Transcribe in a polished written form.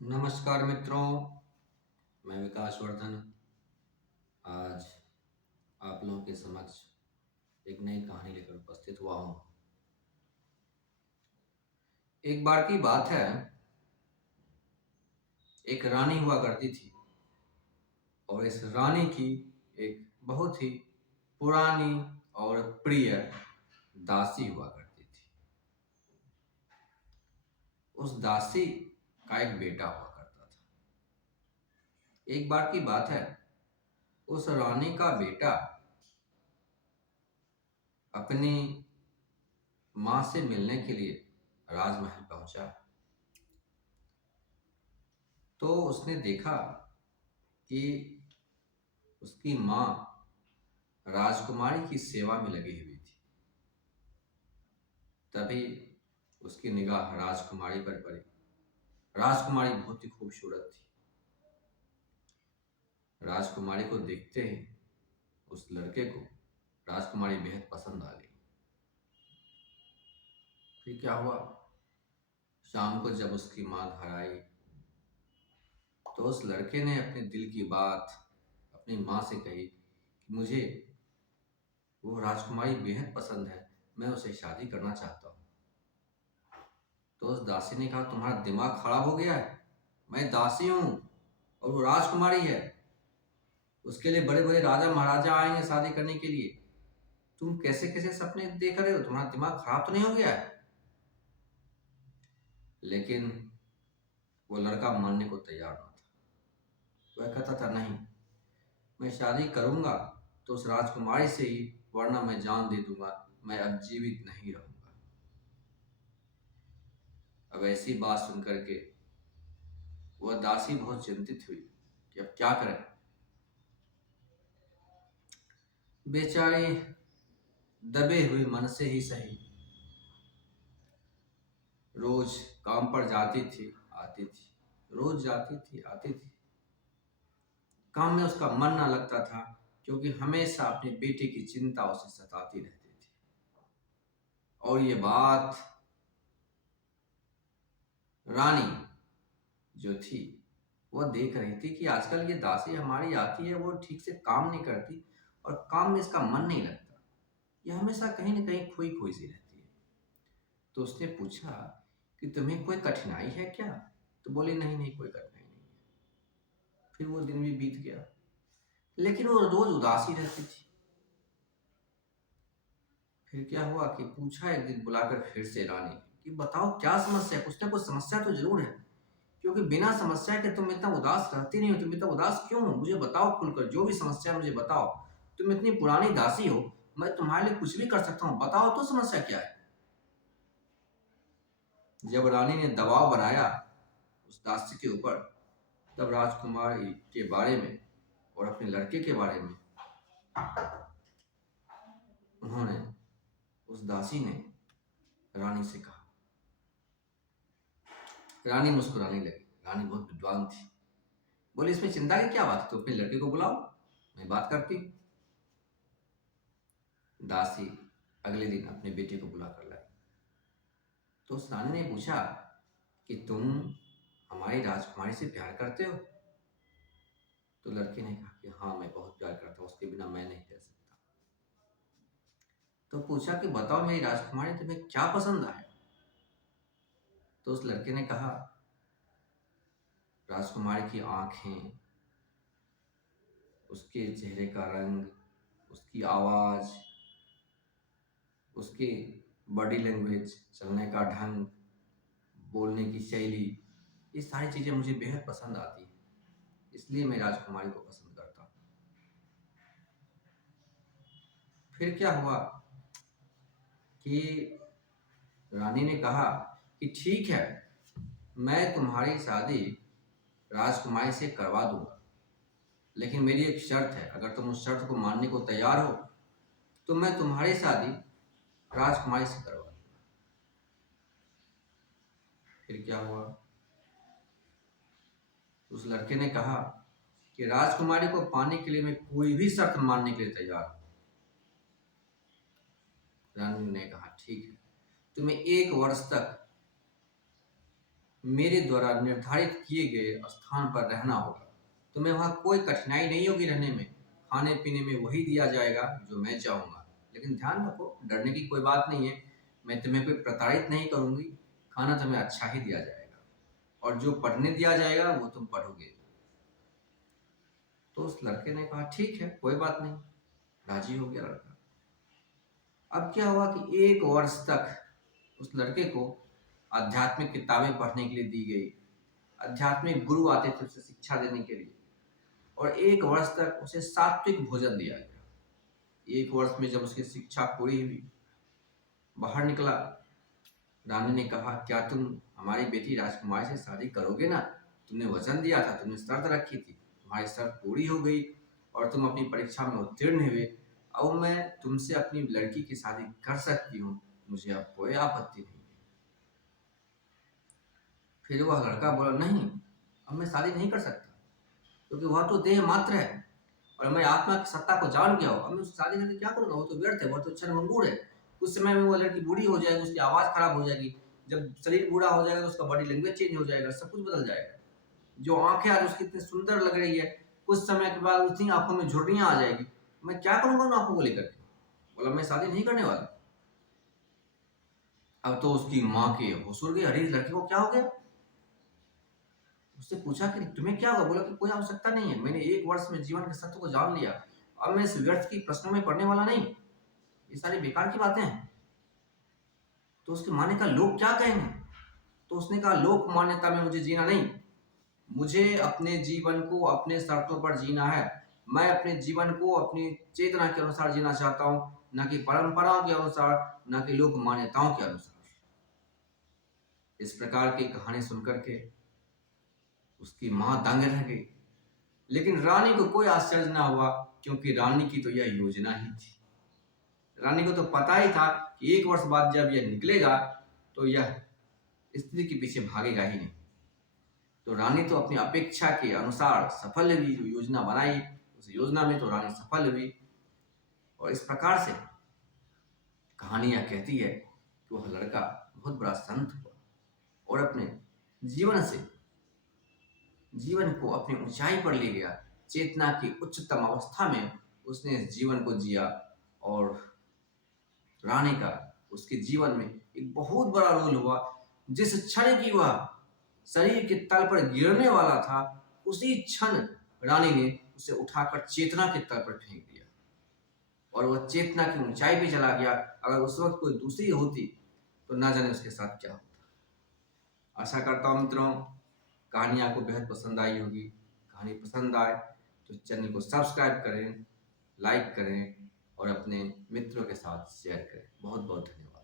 नमस्कार मित्रों, मैं विकास वर्धन आज आप लोगों के समक्ष एक नई कहानी लेकर उपस्थित हुआ हूँ। एक बार की बात है, एक रानी हुआ करती थी और इस रानी की एक बहुत ही पुरानी और प्रिय दासी हुआ करती थी। उस दासी का एक बेटा हुआ करता था। एक बार की बात है, उस रानी का बेटा अपनी माँ से मिलने के लिए राजमहल पहुंचा। तो उसने देखा कि उसकी माँ राजकुमारी की सेवा में लगी हुई थी। तभी उसकी निगाह राजकुमारी पर पड़ी। राजकुमारी बहुत ही खूबसूरत थी। राजकुमारी को देखते ही उस लड़के को राजकुमारी बेहद पसंद आ गई। फिर क्या हुआ, शाम को जब उसकी माँ घर आई तो उस लड़के ने अपने दिल की बात अपनी माँ से कही कि मुझे वो राजकुमारी बेहद पसंद है, मैं उसे शादी करना चाहता हूँ। तो उस दासी ने कहा, तुम्हारा दिमाग खराब हो गया है? मैं दासी हूँ और वो राजकुमारी है। उसके लिए बड़े बड़े राजा महाराजा आएंगे शादी करने के लिए। तुम कैसे कैसे सपने देख रहे हो? तुम्हारा दिमाग खराब तो नहीं हो गया है? लेकिन वो लड़का मानने को तैयार ना था। वह कहता था, नहीं, मैं शादी करूंगा तो उस राजकुमारी से ही, वरना मैं जान दे दूंगा, मैं अब जीवित नहीं रहूंगा। अब ऐसी बात सुन करके वह दासी बहुत चिंतित हुई कि अब क्या करें। बेचारी दबे हुए मन से ही सही रोज काम पर जाती थी, आती थी, रोज जाती थी, आती थी। काम में उसका मन ना लगता था क्योंकि हमेशा अपने बेटे की चिंता उसे सताती रहती थी। और ये बात रानी जो थी वो देख रही थी कि आजकल ये दासी हमारी आती है, वो ठीक से काम नहीं करती और काम में इसका मन नहीं लगता। ये हमेशा कहीं ना कहीं खोई खोई सी रहती है। तो उसने पूछा कि तुम्हें कोई कठिनाई है क्या? तो बोली, नहीं नहीं, कोई कठिनाई नहीं है। फिर वो दिन भी बीत गया, लेकिन वो रोज उदासी रहती थी। फिर क्या हुआ कि पूछा एक दिन बुलाकर फिर से रानी कि बताओ क्या समस्या है? कुछ ना कुछ समस्या तो जरूर है, क्योंकि बिना समस्या के तुम इतना उदास रहती नहीं हो। तुम इतना उदास क्यों हो? मुझे बताओ खुलकर, जो भी समस्या है मुझे बताओ। तुम इतनी पुरानी दासी हो, मैं तुम्हारे लिए कुछ भी कर सकता हूँ, बताओ तो समस्या क्या है। जब रानी ने दबाव बनाया उस दासी के ऊपर, तब राजकुमारी के बारे में और अपने लड़के के बारे में उन्होंने, उस दासी ने रानी से कहा। रानी मुस्कुराने लगी। रानी बहुत विद्वान थी। बोली, इसमें चिंता की क्या बात है? तो अपने लड़के को बुलाओ, मैं बात करती हूँ। दासी अगले दिन अपने बेटे को बुला कर लाई। तो उस रानी ने पूछा कि तुम हमारी राजकुमारी से प्यार करते हो? तो लड़के ने कहा कि हाँ, मैं बहुत प्यार करता हूँ, उसके बिना मैं नहीं रह सकता। तो पूछा कि बताओ मेरी राजकुमारी, तुम्हें क्या पसंद आया? तो उस लड़के ने कहा, राजकुमारी की आंखें, उसके चेहरे का रंग, उसकी आवाज, उसके बॉडी लैंग्वेज, चलने का ढंग, बोलने की शैली, ये सारी चीजें मुझे बेहद पसंद आती हैं, इसलिए मैं राजकुमारी को पसंद करता हूँ। फिर क्या हुआ कि रानी ने कहा कि ठीक है, मैं तुम्हारी शादी राजकुमारी से करवा दूंगा, लेकिन मेरी एक शर्त है। अगर तुम उस शर्त को मानने को तैयार हो तो मैं तुम्हारी शादी राजकुमारी से करवा दूंगा। फिर क्या हुआ, उस लड़के ने कहा कि राजकुमारी को पाने के लिए मैं कोई भी शर्त मानने के लिए तैयार हूं। रानी ने कहा, ठीक है, तुम्हें 1 वर्ष तक मेरे द्वारा निर्धारित किए गए स्थान पर रहना होगा। तुम्हें वहाँ कोई कठिनाई नहीं होगी रहने में। खाने पीने में वही दिया जाएगा जो मैं चाहूँगा। लेकिन ध्यान रखो, डरने की कोई बात नहीं है। मैं तुम्हें कोई प्रताड़ित नहीं करूँगी। खाना तुम्हें अच्छा ही दिया जाएगा और जो पढ़ने दिया जाएगा वो तुम पढ़ोगे। तो उस लड़के ने कहा ठीक है, कोई बात नहीं। राजी हो गया लड़का। अब क्या हुआ कि 1 वर्ष तक उस लड़के को आध्यात्मिक किताबें पढ़ने के लिए दी गई। आध्यात्मिक गुरु आते थे उसे शिक्षा देने के लिए और 1 वर्ष तक उसे सात्विक भोजन दिया गया। 1 वर्ष में जब उसकी शिक्षा पूरी हुई, बाहर निकला, रानी ने कहा क्या तुम हमारी बेटी राजकुमारी से शादी करोगे ना? तुमने वचन दिया था, तुमने शर्त रखी थी, तुम्हारी शर्त पूरी हो गई और तुम अपनी परीक्षा में उत्तीर्ण हुए। अब मैं तुमसे अपनी लड़की की शादी कर सकती हूँ, मुझे अब कोई आपत्ति नहीं। फिर वह लड़का बोला नहीं, अब मैं शादी नहीं कर सकता क्योंकि वह तो देह मात्र है और मैं आत्मा की सत्ता को जान गया हूँ। अब मैं उससे शादी करके क्या करूंगा? वो तो व्यर्थ है, वह तो क्षणभंगुर है। कुछ समय में वो लड़की बूढ़ी हो जाएगी, उसकी आवाज़ खराब हो जाएगी। जब शरीर बूढ़ा हो जाएगा तो उसका बॉडी लैंग्वेज चेंज हो जाएगा, सब कुछ बदल जाएगा। जो आंखें आज उसकी इतनी सुंदर लग रही है, कुछ समय के बाद उसी आंखों में झुर्रियां आ जाएगी। मैं क्या करूंगा उन आंखों को लेकर के? बोला मैं शादी नहीं करने वाला। अब तो उसकी माँ के होश उड़ गए, अरे इस लड़की को क्या हो गया? उससे पूछा कि तुम्हें क्या हुआ? बोला कि कोई आवश्यकता नहीं है, मैंने 1 वर्ष में जीवन के सत्य को जान लिया। अब मैं इस व्यर्थ की प्रश्नों में पढ़ने वाला नहीं, ये सारी बेकार की बातें हैं। तो उसकी माँ ने कहा लोग क्या कहेंगे? तो उसने कहा लोक मान्यता में मुझे जीना नहीं, मुझे अपने जीवन को अपने शर्तों पर जीना है। मैं अपने जीवन को अपनी चेतना के अनुसार जीना चाहता हूँ, न कि परंपराओं के अनुसार, न कि लोक मान्यताओं के अनुसार। इस प्रकार की कहानी सुनकर के उसकी माँ दंग रह गई। लेकिन रानी को कोई आश्चर्य ना हुआ क्योंकि रानी की तो यह योजना ही थी। रानी को तो पता ही था कि 1 वर्ष बाद जब यह निकलेगा तो यह स्त्री के पीछे भागेगा ही नहीं। तो रानी तो अपनी अपेक्षा के अनुसार सफल हुई, जो योजना बनाई उस योजना में तो रानी सफल हुई। और इस प्रकार से कहानी यह कहती है कि वह लड़का बहुत बड़ा संत हुआ और अपने जीवन से जीवन को अपनी ऊंचाई पर ले गया। चेतना की उच्चतम अवस्था में उसने इस जीवन को जिया और रानी का उसके जीवन में एक बहुत बड़ा रोल हुआ। जिस क्षण की वह शरीर के तल पर गिरने वाला था, उसी क्षण रानी ने उसे उठाकर चेतना के तल पर फेंक दिया और वह चेतना की ऊंचाई पे चला गया। अगर उस वक्त कोई दूसरी होती तो ना जाने उसके साथ क्या होता। आशा करता हूँ मित्रों कहानी आपको बेहद पसंद आई होगी। कहानी पसंद आए तो चैनल को सब्सक्राइब करें, लाइक करें और अपने मित्रों के साथ शेयर करें। बहुत बहुत धन्यवाद।